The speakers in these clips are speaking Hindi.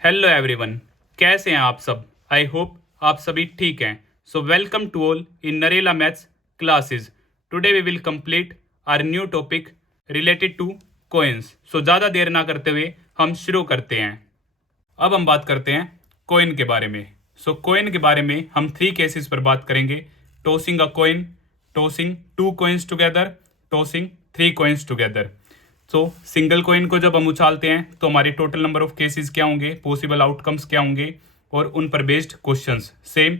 हेलो एवरीवन, कैसे हैं आप सब। आई होप आप सभी ठीक हैं। So welcome to all in Narela maths classes. Today we will complete our new topic related to coins. So ज़्यादा देर ना करते हुए हम शुरू करते हैं। अब हम बात करते हैं कोइन के बारे में। सो कोइन के बारे में हम 3 केसेस पर बात करेंगे। Tossing a coin, tossing 2 coins together, tossing 3 coins together. So single coin को जब हम उछालते हैं तो हमारे टोटल नंबर ऑफ केसेस क्या होंगे, पॉसिबल आउटकम्स क्या होंगे और उन पर based questions. Same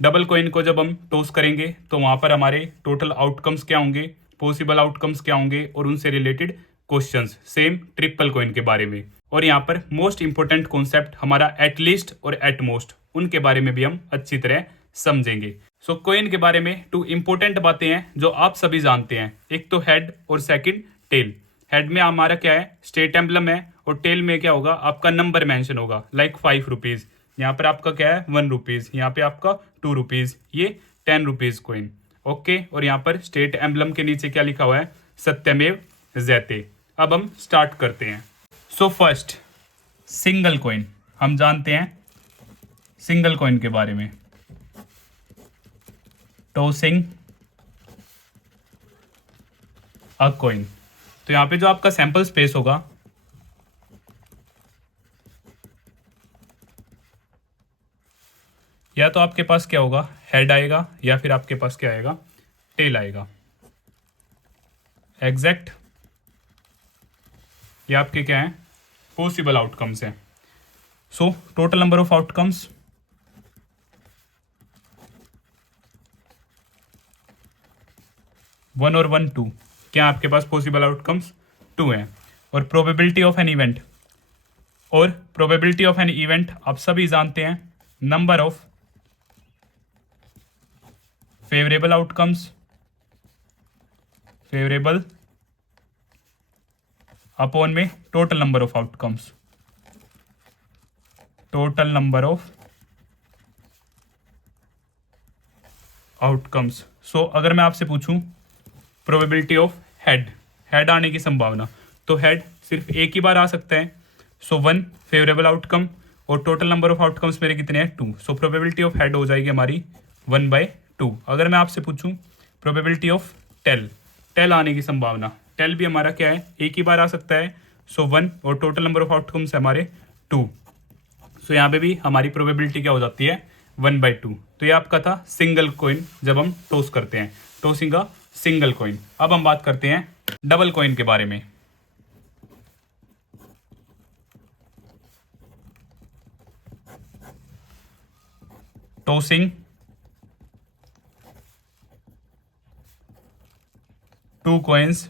double coin को जब हम टॉस करेंगे तो वहां पर हमारे टोटल आउटकम्स क्या होंगे, पॉसिबल आउटकम्स क्या होंगे और उनसे related questions. Same triple coin के बारे में। और यहाँ पर मोस्ट इंपोर्टेंट कॉन्सेप्ट हमारा एटलीस्ट और एट मोस्ट, उनके बारे में भी हम अच्छी तरह समझेंगे। सो कॉइन के बारे में 2 इंपॉर्टेंट बातें हैं जो आप सभी जानते हैं। एक तो हेड और सेकंड टेल। हेड में हमारा क्या है, स्टेट एम्बलम है, और टेल में क्या होगा, आपका नंबर मेंशन होगा, लाइक 5 रुपीज। यहाँ पर आपका क्या है 1 रुपीज, यहाँ पे आपका 2 रुपीज, ये 10 रुपीज कॉइन। ओके, और यहाँ पर स्टेट एम्बलम के नीचे क्या लिखा हुआ है, सत्यमेव जयते। अब हम स्टार्ट करते हैं। सो फर्स्ट सिंगल कॉइन, हम जानते हैं सिंगल कॉइन के बारे में। टॉसिंग अ कॉइन, तो यहाँ पे जो आपका सैंपल स्पेस होगा या तो आपके पास क्या होगा, हेड आएगा, या फिर आपके पास क्या आएगा, टेल आएगा। एग्जैक्ट ये आपके क्या है, पॉसिबल आउटकम्स हैं। So total number of outcomes 1 और 1 2। क्या आपके पास पॉसिबल आउटकम्स 2 हैं। और प्रोबेबिलिटी ऑफ एन इवेंट, और प्रोबेबिलिटी ऑफ एन इवेंट आप सभी जानते हैं, number of favourable outcomes, favourable upon में total number of outcomes, total number of outcomes. So अगर मैं आपसे पूछूं प्रोबेबिलिटी ऑफ हेड, हेड आने की संभावना, तो हेड सिर्फ एक ही बार आ सकता है। सो 1 फेवरेबल आउटकम, और टोटल नंबर ऑफ आउटकम्स मेरे कितने हैं 2। सो प्रोबेबिलिटी ऑफ हेड हो जाएगी हमारी 1/2। अगर मैं आपसे पूछूं प्रोबेबिलिटी ऑफ टेल, टेल आने की संभावना, टेल भी हमारा क्या है, एक ही बार आ सकता है। सो 1, और टोटल नंबर ऑफ आउटकम्स है हमारे 2। सो यहाँ पे भी हमारी प्रोबेबिलिटी क्या हो जाती है 1/2। तो ये आपका था सिंगल कॉइन जब हम टॉस करते हैं, टॉसिंग अ सिंगल कॉइन। अब हम बात करते हैं डबल कॉइन के बारे में। Tossing 2 coins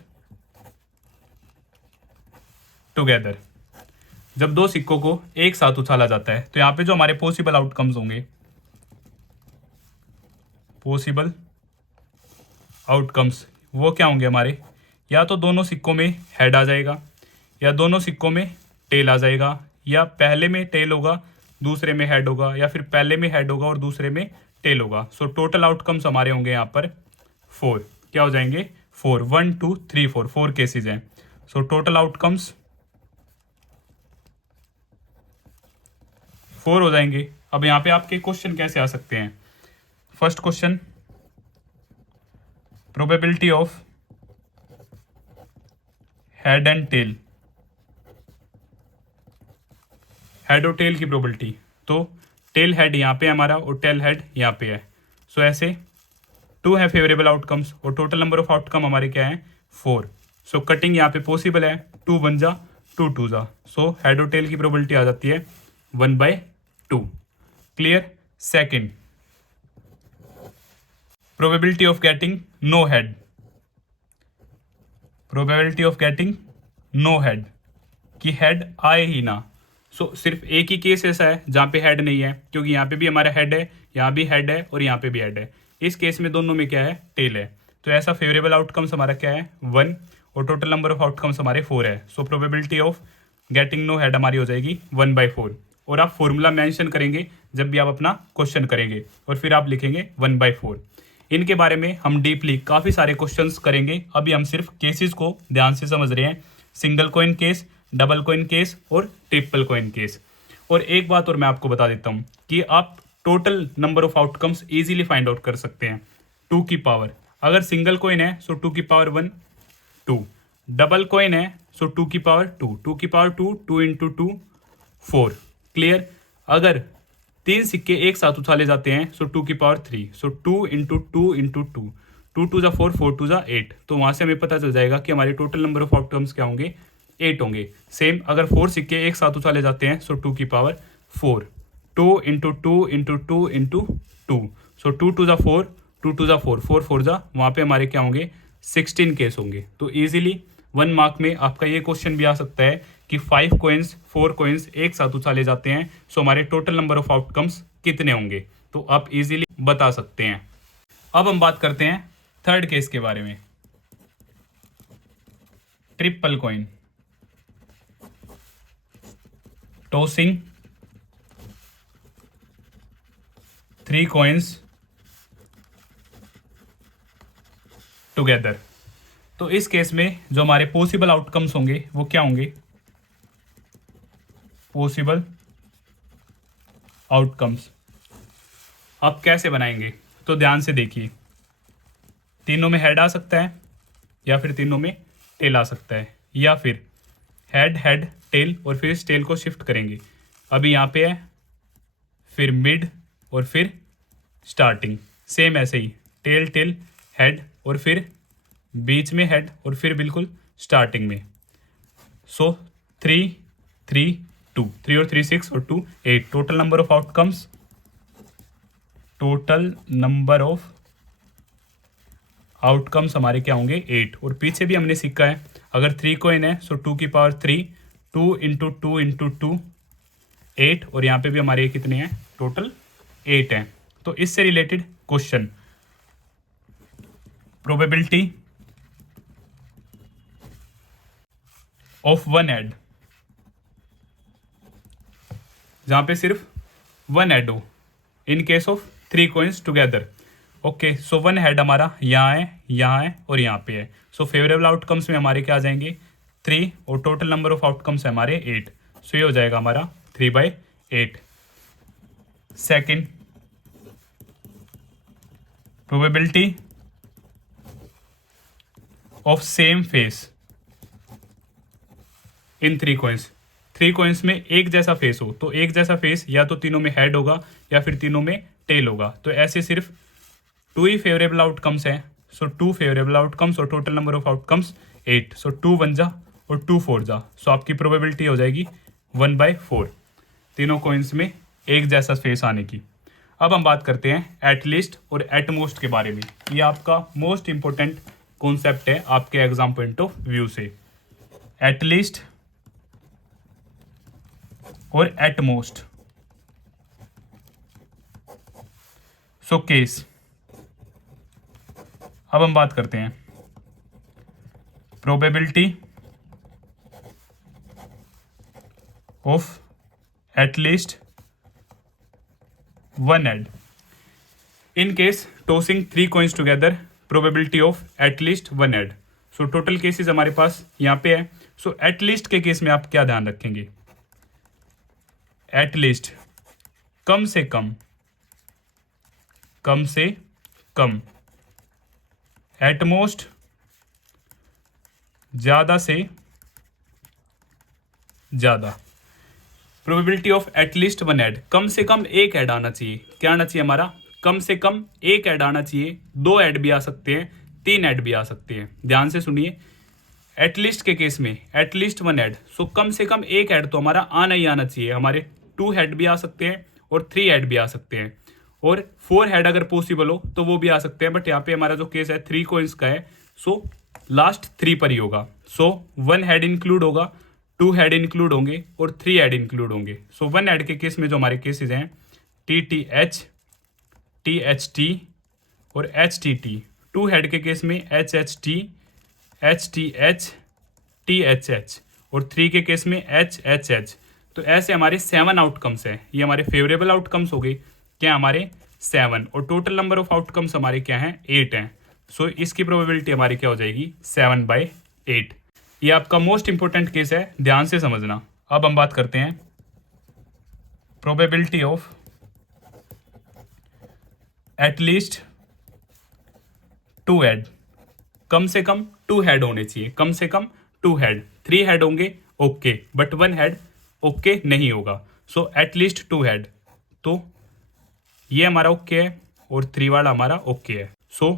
together. जब 2 सिक्कों को एक साथ उछाला जाता है तो यहाँ पे जो हमारे पॉसिबल आउटकम्स होंगे, पॉसिबल आउटकम्स वो क्या होंगे हमारे, या तो दोनों सिक्कों में हेड आ जाएगा, या दोनों सिक्कों में टेल आ जाएगा, या पहले में टेल होगा दूसरे में हेड होगा, या फिर पहले में हेड होगा और दूसरे में टेल होगा। सो टोटल आउटकम्स हमारे होंगे यहाँ पर 4। क्या हो जाएंगे 4, 1 2 3 4 केसेज हैं। सो टोटल आउटकम्स 4 हो जाएंगे। अब यहाँ पे आपके क्वेश्चन कैसे आ सकते हैं। First question, probability of head and tail, head और टेल की प्रोबेबिलिटी, तो टेल हेड यहाँ पे हमारा और टेल हेड यहाँ पे है। सो ऐसे 2 है फेवरेबल आउटकम्स, और टोटल नंबर ऑफ आउटकम हमारे क्या है 4। सो कटिंग यहाँ पे पॉसिबल है, 2 1 जा 2 2 जा। सो हेड और टेल की प्रोबेबिलिटी आ जाती है 1/2। Clear. Second, probability of getting no head, probability of getting no head, कि हेड आए ही ना। सो सिर्फ एक ही केस ऐसा है जहाँ पे हेड नहीं है, क्योंकि यहाँ पे भी हमारा हेड है, यहाँ भी हेड है और यहाँ पे भी हेड है। इस केस में दोनों में क्या है, टेल है। तो ऐसा फेवरेबल आउटकम्स हमारा क्या है 1, और टोटल नंबर ऑफ आउटकम्स हमारे 4 है। So probability of getting no head हमारी हो जाएगी 1/4। और आप फॉर्मूला मेंशन करेंगे जब भी आप अपना क्वेश्चन करेंगे, और फिर आप लिखेंगे 1/4। इनके बारे में हम डीपली काफ़ी सारे क्वेश्चंस करेंगे। अभी हम सिर्फ केसेस को ध्यान से समझ रहे हैं, single coin case, double coin case और ट्रिपल कॉइन केस। और एक बात और मैं आपको बता देता हूँ कि आप total number of outcomes easily find out कर सकते हैं। 2 की पावर, अगर सिंगल कॉइन है सो 2 की पावर 1 2, डबल कॉइन है सो 2 की पावर 2, 2 की पावर 2, 2 इंटू 2 4। क्लियर। अगर 3 सिक्के एक साथ उछाले जाते हैं सो 2 की power 3, so 2 into 2 into 2, 2 two ज़ा 4, 4 टू ज़ा 8। तो वहाँ से हमें पता चल जाएगा कि हमारे टोटल नंबर ऑफ आउटकम्स क्या होंगे, 8 होंगे। सेम अगर 4 सिक्के एक साथ उछाले जाते हैं सो 2 की power 4, 2 into 2 into 2 into 2, so 2 two ज़ा 4, 2 टू ज़ा 4, 4 4 ज़ा, वहाँ पे हमारे क्या होंगे 16 केस होंगे। तो ईजिली 1 मार्क में आपका ये क्वेश्चन भी आ सकता है कि 5 कोइंस 4 कोइंस एक साथ उछाले जाते हैं, सो हमारे टोटल नंबर ऑफ आउटकम्स कितने होंगे, तो आप इजीली बता सकते हैं। अब हम बात करते हैं थर्ड केस के बारे में, triple coin tossing 3 coins together. तो इस केस में जो हमारे पॉसिबल आउटकम्स होंगे वो क्या होंगे, पॉसिबल आउटकम्स आप कैसे बनाएंगे, तो ध्यान से देखिए। तीनों में हेड आ सकता है या फिर तीनों में टेल आ सकता है, या फिर हेड हेड टेल और फिर इस टेल को शिफ्ट करेंगे। अभी यहाँ पे है, फिर मिड और फिर स्टार्टिंग, सेम ऐसे ही टेल टेल हेड और फिर बीच में हेड और फिर बिल्कुल स्टार्टिंग में। सो 3 3 2, 3 और 3 6 और 2 8, total number of outcomes, total number of outcomes हमारे क्या होंगे 8। और पीछे भी हमने सीखा है अगर 3 कॉइन है सो 2 की पावर 3, 2 इंटू 2 इंटू 2 8, और यहाँ पे भी हमारे कितने हैं टोटल 8 हैं। तो इससे related question, probability of 1 add, जहाँ पे सिर्फ 1 ऐड हो in case of 3 coins together. Okay, so 1 head हमारा यहाँ है और यहाँ पे है। सो फेवरेबल आउटकम्स में हमारे क्या आ जाएंगे 3, और टोटल नंबर ऑफ आउटकम्स है हमारे 8। सो ये हो जाएगा हमारा 3/8। Second, probability of same face in 3 coins। 3 coins में एक जैसा फेस हो, तो एक जैसा फेस या तो तीनों में हेड होगा या फिर तीनों में टेल होगा। तो ऐसे सिर्फ 2 ही फेवरेबल आउटकम्स हैं, सो 2 फेवरेबल आउटकम्स और टोटल नंबर ऑफ आउटकम्स 8। सो 2 1 जा और 2 4 जा, सो आपकी प्रोबेबिलिटी हो जाएगी 1/4 तीनों कोइंस में एक जैसा फेस आने की। अब हम बात करते हैं एटलीस्ट और एटमोस्ट के बारे में। ये आपका मोस्ट इंपॉर्टेंट कॉन्सेप्ट है आपके एग्जाम पॉइंट ऑफ व्यू से। एटलीस्ट और एटमोस्ट, सो केस। अब हम बात करते हैं probability of at least 1 head in case tossing 3 coins together, probability of at least 1 head. So total cases हमारे पास यहाँ पे है। सो एटलीस्ट के केस में आप क्या ध्यान रखेंगे, एटलीस्ट कम से कम, कम से कम, एटमोस्ट ज्यादा से ज्यादा। प्रोबेबिलिटी ऑफ एटलीस्ट 1 ऐड, कम से कम एक ऐड आना चाहिए। क्या आना चाहिए हमारा, कम से कम एक ऐड आना चाहिए। 2 ऐड भी आ सकते हैं, 3 ऐड भी आ सकते हैं। ध्यान से सुनिए, एटलीस्ट के केस में एटलीस्ट 1 ऐड, सो कम से कम एक ऐड तो हमारा आना ही आना चाहिए। हमारे 2 हेड भी आ सकते हैं और 3 हेड भी आ सकते हैं, और 4 हेड अगर पॉसिबल हो तो वो भी आ सकते हैं। बट यहाँ पे हमारा जो केस है 3 coins का है, सो लास्ट 3 पर ही होगा। सो 1 हेड इंक्लूड होगा, 2 हेड इंक्लूड होंगे और 3 हेड इंक्लूड होंगे। सो 1 हेड के केस में जो हमारे केसेस हैं TTH, THT और HTT। 2 हेड के केस में HHT, HTH, THH और 3 के केस में HHH। तो ऐसे हमारे 7 आउटकम्स हैं। ये हमारे फेवरेबल आउटकम्स हो गए, क्या हमारे 7, और टोटल नंबर ऑफ आउटकम्स हमारे क्या हैं 8 हैं। सो इसकी प्रोबेबिलिटी हमारी क्या हो जाएगी 7/8। ये आपका मोस्ट इंपॉर्टेंट केस है, ध्यान से समझना। अब हम बात करते हैं प्रोबेबिलिटी ऑफ एटलीस्ट 2 हेड, कम से कम 2 हेड होने चाहिए, कम से कम 2 हेड, 3 हेड होंगे ओके, बट 1 हेड ओके नहीं होगा। सो एटलीस्ट 2 हेड, तो ये हमारा ओके है और 3 वाला हमारा ओके है। सो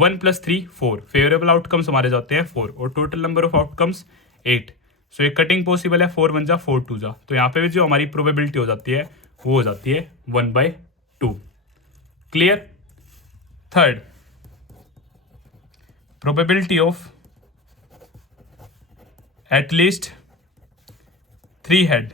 1 + 3 4, फेवरेबल आउटकम्स हमारे जाते हैं 4 और टोटल नंबर ऑफ आउटकम्स 8। सो ये कटिंग पॉसिबल है, 4 1 जा 4 2 जा, तो यहाँ पे भी जो हमारी प्रोबेबिलिटी हो जाती है वो हो जाती है 1/2। Clear. Third, probability of at least 3 head,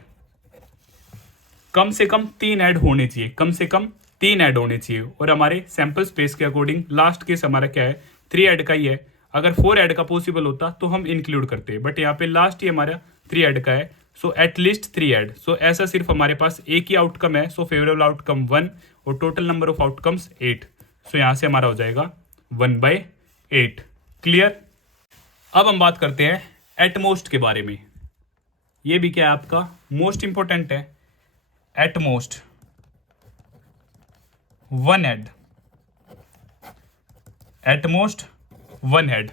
कम से कम 3 ऐड होने चाहिए, कम से कम 3 ऐड होने चाहिए। और हमारे सैंपल स्पेस के अकॉर्डिंग लास्ट केस हमारा क्या है, 3 ऐड का ही है। अगर 4 ऐड का पॉसिबल होता तो हम इंक्लूड करते, बट यहाँ पे लास्ट ही हमारा 3 ऐड का है। सो एटलीस्ट 3 ऐड, सो ऐसा सिर्फ हमारे पास एक ही आउटकम है। सो फेवरेबल आउटकम 1 और टोटल नंबर ऑफ आउटकम्स 8। सो यहाँ से हमारा हो जाएगा 1/8। क्लियर। अब हम बात करते हैं एटमोस्ट के बारे में। ये भी क्या है आपका मोस्ट इंपॉर्टेंट है। एटमोस्ट 1 हेड, एटमोस्ट 1 हेड,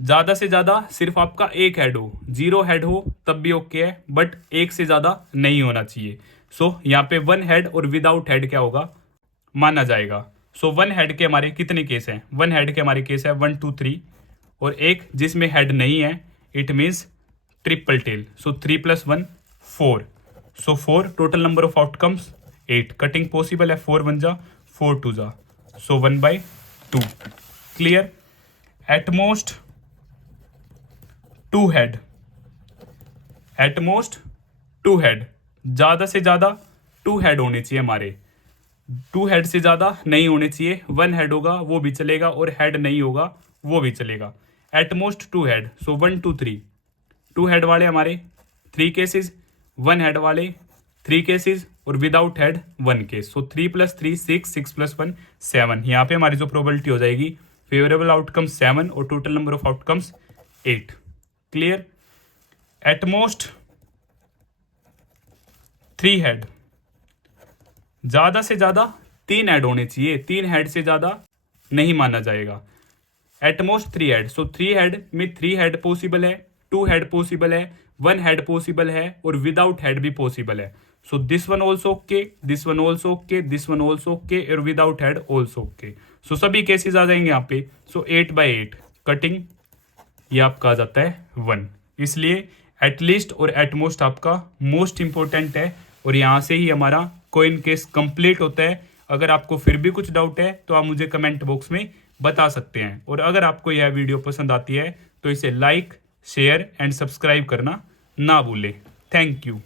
ज़्यादा से ज़्यादा सिर्फ आपका 1 हेड हो, 0 हेड हो तब भी ओके है, बट 1 से ज़्यादा नहीं होना चाहिए। सो यहाँ पे 1 हेड और विदाउट हेड क्या होगा, माना जाएगा। सो 1 हेड के हमारे कितने केस हैं, 1 हेड के हमारे केस है 1 2 3, और एक जिसमें हेड नहीं है, it means triple tail. So 3 + 1 4, so 4, total number of outcomes 8, cutting possible है 4 1 जा 4 2 जा, so 1/2। Clear. At most 2 head, at most 2 head, ज़्यादा से ज़्यादा 2 हेड होने चाहिए हमारे, 2 हेड से ज़्यादा नहीं होने चाहिए। 1 हेड होगा वो भी चलेगा और हेड नहीं होगा वो भी चलेगा। एटमोस्ट 2 हेड, सो 1 2 3, 2 हेड वाले हमारे 3 केसेस, 1 हेड वाले 3 केसेस और विदाउट हेड 1 केस। सो 3 + 3 6, 6 + 1 7। यहाँ पे हमारी जो प्रोबेबिलिटी हो जाएगी फेवरेबल आउटकम 7 और total number of outcomes 8। Clear. At most 3 head, ज़्यादा से ज़्यादा 3 हेड होने चाहिए, 3 हेड से ज़्यादा नहीं माना जाएगा। एटमोस्ट 3 हेड, सो 3 हेड में 3 हेड पॉसिबल है, 2 हेड पॉसिबल है, 1 हेड पॉसिबल है और विदाउट हेड भी पॉसिबल है। So this one also okay, this one also okay, this one also okay और विदाउट हेड ऑल्सो ओके। सो सभी केसेस आ जाएंगे यहाँ पे। सो 8/8 कटिंग ये आपका आ जाता है 1। इसलिए एटलीस्ट और एटमोस्ट आपका मोस्ट इंपॉर्टेंट है और यहाँ से ही हमारा कोइन केस कंप्लीट होता है। अगर आपको फिर भी कुछ डाउट है तो आप मुझे कमेंट बॉक्स में बता सकते हैं। और अगर आपको यह वीडियो पसंद आती है तो इसे लाइक, शेयर एंड सब्सक्राइब करना ना भूलें। Thank you.